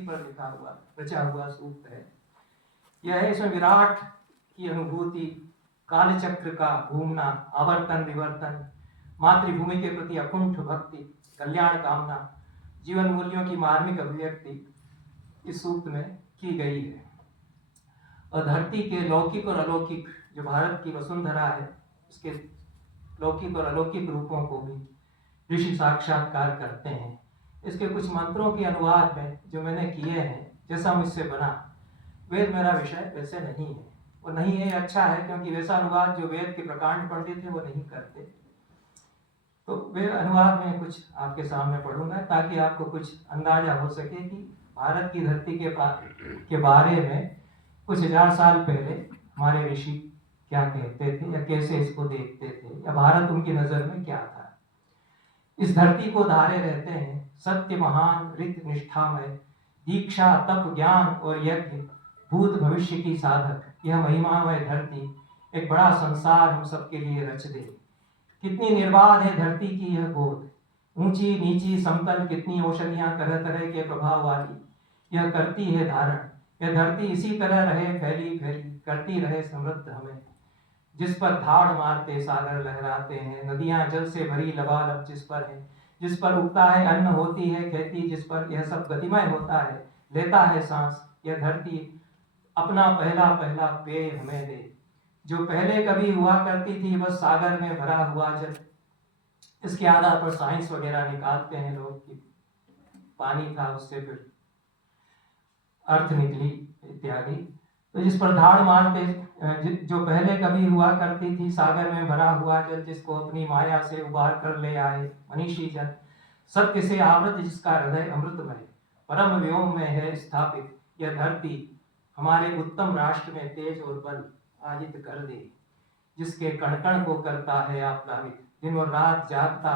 पर लिखा हुआ रचा हुआ सूक्त है। यह है, इसमें विराट की अनुभूति, कालचक्र का घूमना, आवर्तन विवर्तन, मातृभूमि के प्रति अकुंठ भक्ति, कल्याण कामना, जीवन मूल्यों की मार्मिक अभिव्यक्ति इस सूक्त में की गई है। और धरती के लौकिक और अलौकिक, जो भारत की वसुंधरा है, उसके लौकिक और अलौकिक रूपों को भी ऋषि साक्षात्कार करते हैं। इसके कुछ मंत्रों के अनुवाद में जो मैंने किए हैं, जैसा मुझसे बना, वेद मेरा विषय वैसे नहीं है, वो नहीं है, अच्छा है, क्योंकि वैसा अनुवाद जो वेद के प्रकांड पंडित थे वो नहीं करते। तो वे अनुवाद में कुछ आपके सामने पढ़ूंगा ताकि आपको कुछ अंदाजा हो सके कि भारत की धरती के बारे में कुछ हजार साल पहले हमारे ऋषि क्या कहते थे या कैसे इसको देखते थे, या भारत उनकी नजर में क्या था। इस धरती को धारे रहते हैं सत्य महान ऋत निष्ठामय, दीक्षा तप ज्ञान और यज्ञ, भूत भविष्य की साधक, यह महिमामय धरती एक बड़ा संसार हम सबके लिए रच दे। कितनी निर्बाध है धरती की यह गोद, ऊंची नीची समतल, कितनी ओशनियां तरह तरह के प्रभाव वाली, यह करती है धारण। यह धरती इसी तरह रहे फैली फैली, करती रहे समृद्ध हमें, जिस पर धाड़ मारते सागर लहराते हैं, नदियां जल से भरी लबालब जिस पर है, जिस पर उगता है अन्न होती है खेती, जिस पर यह सब गतिमय होता है, लेता है सांस। यह धरती अपना पहला पहला पेय हमें दे, जो पहले कभी हुआ करती थी बस सागर में भरा हुआ जल। इसके आधार पर साइंस वगैरह निकालते हैं लोग कि पानी था, उससे फिर अर्थ निकली इत्यादि। तो जिस पर धाड़ मारते, जो पहले कभी हुआ करती थी सागर में भरा हुआ जल, जिसको अपनी माया से उबार कर ले आए मनीषी जन, सत्य से आवृत जिसका हृदय अमृतमय, परम व्योम में है स्थापित। यह धरती हमारे उत्तम राष्ट्र में तेज और बल आजित कर दे, जिसके कण कण को करता है आप्लावित, दिन और रात जागता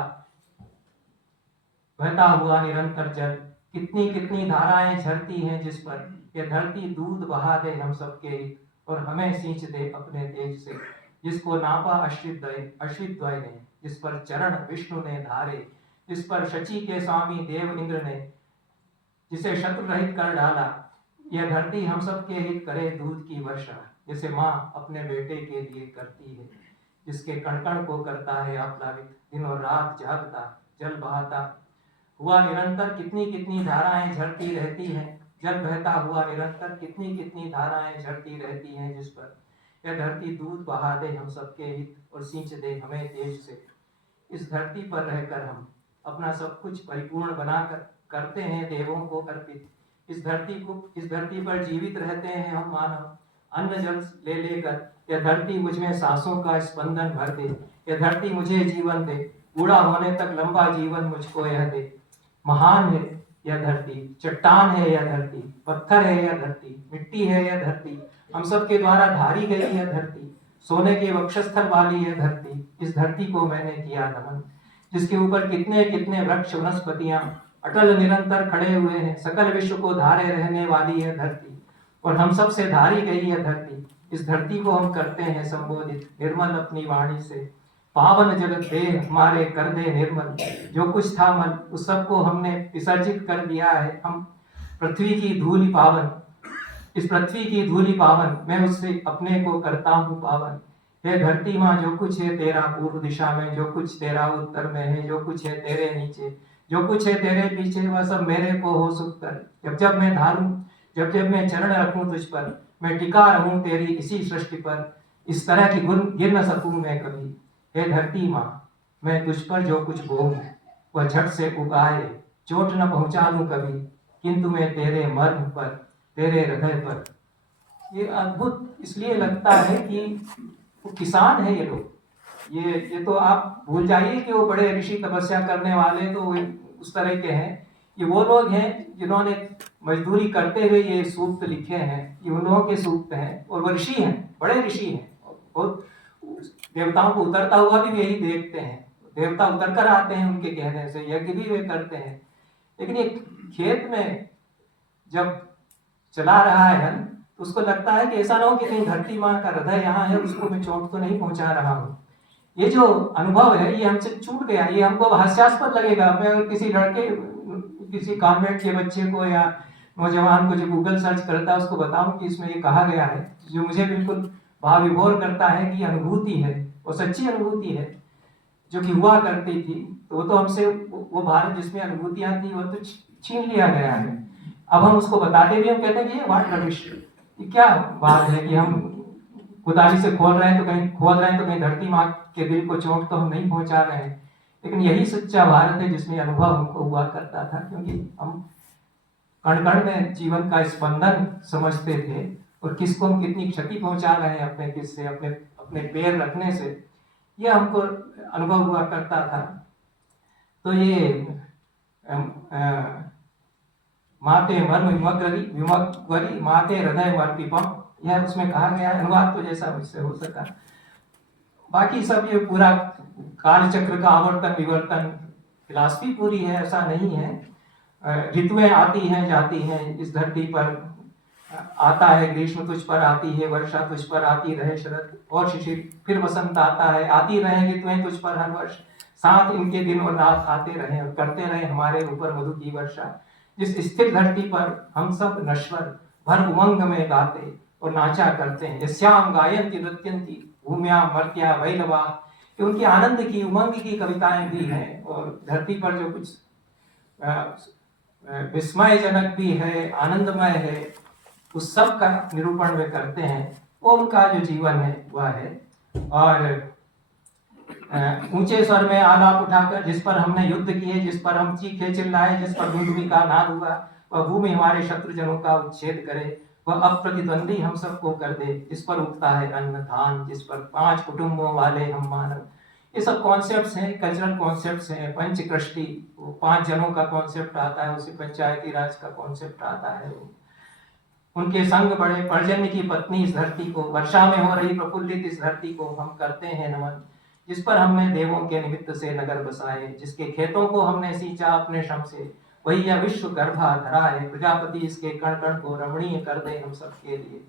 बहता हुआ निरंतर जल। कितनी कितनी धाराएं झरती हैं जिस पर, यह धरती दूध बहा दे हम सबके हित, और हमें सींच दे अपने तेज से, जिसको नापा अश्विद्वय ने, जिस पर चरण विष्णु ने धारे, जिस पर शची के स्वामी देव इंद्र ने, जिसे शत्रु रहित कर डाला। यह धरती हम सबके हित करे दूध की वर्षा, जैसे माँ अपने बेटे के लिए करती है, जिसके कण कण को करता है आप्लावित, दिन और रात जागता जल बहाता हुआ निरंतर। कितनी कितनी धाराएं झरती रहती हैं, जल बहता हुआ निरंतर, कितनी कितनी धाराएं झरती रहती हैं जिस पर, यह धरती दूध बहा दे हम सबके हित, और सींच दे हमें तेज से। इस धरती पर रहकर हम अपना सब कुछ परिपूर्ण बनाकर करते हैं देवों को अर्पित। इस धरती पर जीवित रहते हैं हम मानव, अन्न जल ले लेकर। यह धरती मुझ में सांसों का स्पंदन भर दे, यह धरती मुझे जीवन दे, बूढ़ा होने तक लंबा जीवन मुझको यह दे। महान है यह धरती, चट्टान है यह धरती, पत्थर है यह धरती, मिट्टी है यह धरती, हम सब के द्वारा धारी गई यह धरती, सोने के वक्षस्थल वाली यह धरती। इस धरती को मैंने किया नमन, जिसके ऊपर कितने कितने वृक्ष वनस्पतियां अटल निरंतर खड़े हुए हैं। सकल विश्व को धारे रहने वाली यह धरती, और हम सब से धारी गई यह धरती। इस धरती को हम करते हैं संबोधित निर्मल अपनी वाणी से, पावन जगत दे हमारे कर दे निर्मल। जो कुछ था मन उस सबको हमने विसर्जित कर दिया है। हम पृथ्वी की धूलि पावन, इस पृथ्वी की धूलि पावन, मैं उससे अपने को करता हूँ पावन। हे धरती माँ, जो कुछ है तेरा पूर्व दिशा में, जो कुछ तेरा उत्तर में है, जो कुछ है तेरे नीचे, जो कुछ है तेरे पीछे, वह सब मेरे को हो सुख कर। जब जब मैं धारूं, जब जब मैं चरण रखूं तुझ पर, मैं टिका रहूं तेरी इसी सृष्टि पर, इस तरह की गुण गिर न सकूं मैं कभी। हे धरती माँ, मैं तुझ पर जो कुछ बोऊं वह झट से उगाए, चोट न पहुंचा दूं कभी, किंतु मैं तेरे मर्म पर, तेरे हृदय पर। ये अद्भुत इसलिए लगता है कि वो किसान है ये लोग। ये तो आप भूल जाइए कि वो बड़े ऋषि तपस्या करने वाले तो उस तरह के हैं। ये वो लोग हैं जिन्होंने मजदूरी करते हुए ये सूक्त लिखे हैं, ये उन लोगों के सूक्त हैं, और वो ऋषि हैं, बड़े ऋषि हैं। बहुत देवताओं को उतरता हुआ भी यही देखते हैं, देवता उतर कर आते हैं उनके कहने से, यज्ञ भी वे करते हैं। लेकिन ये खेत में जब चला रहा है तो उसको लगता है कि ऐसा ना हो कि कहीं धरती माँ का हृदय यहाँ है, उसको मैं चोट तो नहीं पहुंचा रहा हूँ। ये जो अनुभव है ये हमसे छूट गया, ये हमको हास्यास्पद लगेगा। मैं किसी लड़के, किसी कॉन्वेंट के बच्चे को या नौजवान को जो गूगल सर्च करता है उसको बताऊं कि इसमें ये कहा गया है, जो मुझे बिल्कुल भाव विभोर करता है कि अनुभूति है वो सच्ची अनुभूति है जो कि हुआ करती थी। तो वो तो हमसे वो भारत जिसमें अनुभूतियां थी वो तो छीन लिया गया है। अब हम उसको बताते भी हम कहते हैं कि ये व्हाट रबिश, ये क्या बात है कि हम कुदाली से खोद रहे हैं तो कहीं धरती माँ के दिल को चोट तो हम नहीं पहुंचा रहे हैं। लेकिन यही सच्चा भारत है जिसमें अनुभव हमको हुआ करता था, क्योंकि हम कण कण में जीवन का स्पंदन समझते थे और किसको हम कितनी क्षति पहुंचा रहे हैं अपने किससे, अपने अपने पैर रखने से, यह हमको अनुभव हुआ करता था। तो ये माते मर्म विमग्वरी माते हृदय मर्पिपम, यह उसमें कहा गया है। अनुवाद तो जैसा मुझसे हो सका, बाकी सब ये पूरा काल चक्र का आवर्तन विवर्तन फिलॉसफी पूरी है, ऐसा नहीं है। ऋतुएं आती हैं जाती हैं इस धरती पर, आता है ग्रीष्म तुझ पर आती है, वर्षा तुझ पर आती रहे, शरद और शिशिर, फिर वसंत आता है, आती रहे ऋतुएं तुझ पर हर वर्ष, साथ इनके दिन और रात आते रहे और करते रहे हमारे ऊपर मधु की वर्षा। जिस स्थिर धरती पर हम सब नश्वर भर उमंग में गाते और नाचा करते हैं, यस्याम गायन्ति नृत्यन्ति भूम्या मर्त्या वैलवा, कि उनकी आनंद की उमंग की कविताएं भी हैं और धरती पर जो कुछ विस्मयजनक भी है, आनंदमय है, उस सब का निरूपण वे करते हैं। वो उनका जो जीवन है वह है। और ऊंचे स्वर में आलाप उठाकर जिस पर हमने युद्ध किए, जिस पर हम चीखे चिल्लाए, जिस पर धुंधुमी का नाद हुआ, वह भूमि हमारे शत्रुजनों का उच्छेद करे, वह अप्रतिद्वंदी हम सबको कर दे, जिस पर उगता है अन्न धान, जिस पर 5 कुटुंबों वाले हम मानव। ये सब कॉन्सेप्ट्स हैं, कल्चरल कॉन्सेप्ट्स हैं। पंचकृष्टि, वो 5 जनों का कॉन्सेप्ट आता है, उसे पंचायती राज का कॉन्सेप्ट आता है। उनके संग बड़े पर्जन्य की पत्नी इस धरती को, वर्षा में हो रही प्रफुल्लित इस धरती को हम करते हैं नमन, जिस पर हमने देवों के निमित्त से नगर बसाए, जिसके खेतों को हमने सींचा अपने श्रम से, वही यह विश्व गर्भा धरा है, प्रजापति इसके कण कण को रमणीय कर दे हम सबके लिए।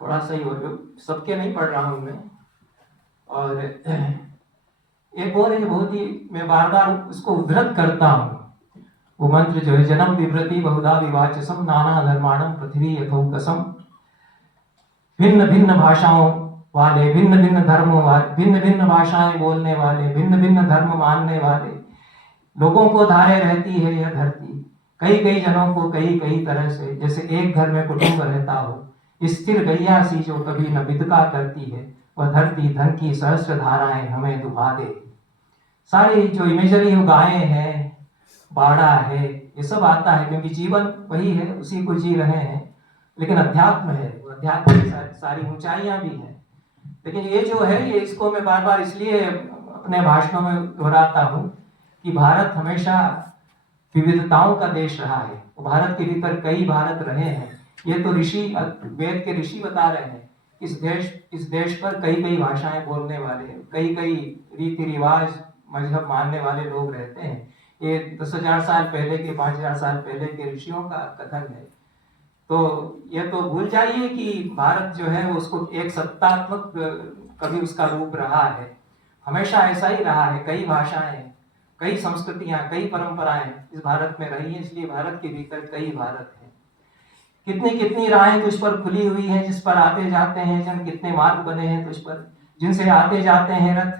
थोड़ा सा ही हो, सबके नहीं पढ़ रहा हूं मैं। और एक और बहुत ही मैं बार बार उसको उद्धृत करता हूं, वो मंत्र जो है, जन्म विवृति बहुधा विवाचसम नाना धर्माणम पृथ्वी यथोकसम, भिन्न भिन्न भाषाओं वाले, भिन्न भिन्न धर्मों वाले, भिन्न भिन्न भाषाएं बोलने वाले, भिन्न भिन्न धर्म मानने वाले लोगों को धारे रहती है यह धरती, कई कई जनों को कई कई तरह से, जैसे एक घर में कुटुंब रहता हो। स्थिर गैया सी जो कभी न बिदका करती है, वह धरती धन की सहस्र धाराएं हमें डुबा दे। सारी जो इमेजरी गायें हैं, बाड़ा है, ये सब आता है क्योंकि जीवन वही है, उसी को जी रहे हैं। लेकिन अध्यात्म है, अध्यात्म की सारी ऊंचाइयां भी हैं। लेकिन ये जो है, ये इसको मैं बार बार इसलिए अपने भाषणों में दोहराता हूँ कि भारत हमेशा विविधताओं का देश रहा है। भारत के भीतर कई भारत रहे हैं। ये तो ऋषि, वेद के ऋषि बता रहे हैं, इस देश पर कई कई भाषाएं बोलने वाले, कई कई रीति रिवाज मजहब मानने वाले लोग रहते हैं। ये 10,000 साल पहले के, 5,000 साल पहले के ऋषियों का कथन है। तो ये तो भूल जाइए कि भारत जो है उसको एक सत्तात्मक कभी उसका रूप रहा है, हमेशा ऐसा ही रहा है। कई भाषाएं, कई संस्कृतियां, कई परंपराएं इस भारत में रही है, इसलिए भारत के भीतर कई भारत है। कितनी कितनी राहें तुझ पर खुली हुई हैं, जिस पर आते जाते हैं जन, कितने मार्ग बने हैं तुझ पर, जिनसे आते जाते हैं रथ,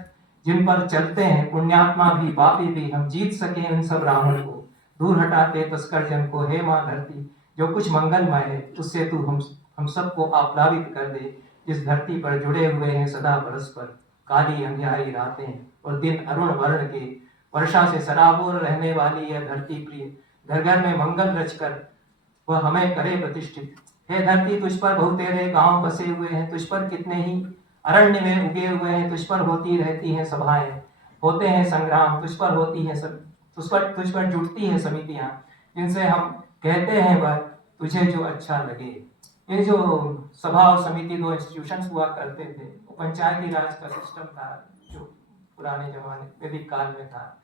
जिन पर चलते हैं पुण्यात्मा भी पापी भी, हम जीत सके इन सब राहों को, दूर हटाते तस्कर जन को, हे माँ धरती जो कुछ मंगलमय है, उससे तू हम सबको आप्लावित कर दे। जिस धरती पर जुड़े हुए हैं सदा परस्पर, काली अंधियारी रातें और दिन अरुण वर्ण के, वर्षा से सराबोर रहने वाली यह धरती प्रिय, घर घर में मंगल रचकर वह हमें करे प्रतिष्ठित। हे धरती तुझ पर बहुतेरे गांव बसे हुए हैं, तुझ पर कितने ही अरण्य में उगे हुए हैं, तुझ पर होती रहती हैं सभाएं, होते हैं संग्राम, तुझ पर होती है सब, तुझ पर जुटती है समितियां, जिनसे हम कहते हैं वह तुझे जो अच्छा लगे। ये जो सभा और समिति, 2 इंस्टीट्यूशंस हुआ करते थे, वो पंचायती राज का सिस्टम था जो पुराने जमाने वैदिक काल में था,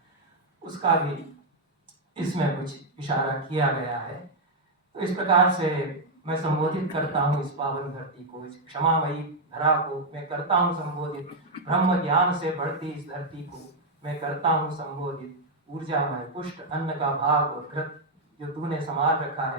उसका भी इसमें कुछ इशारा किया गया है। तो इस प्रकार से मैं संबोधित करता हूँ इस पावन धरती को, इस क्षमामयी धरा को मैं करता हूँ संबोधित, ब्रह्म ज्ञान से बढ़ती इस धरती को मैं करता हूँ संबोधित, ऊर्जा में पुष्ट अन्न का भाग और कृत जो तूने संभाल रखा है।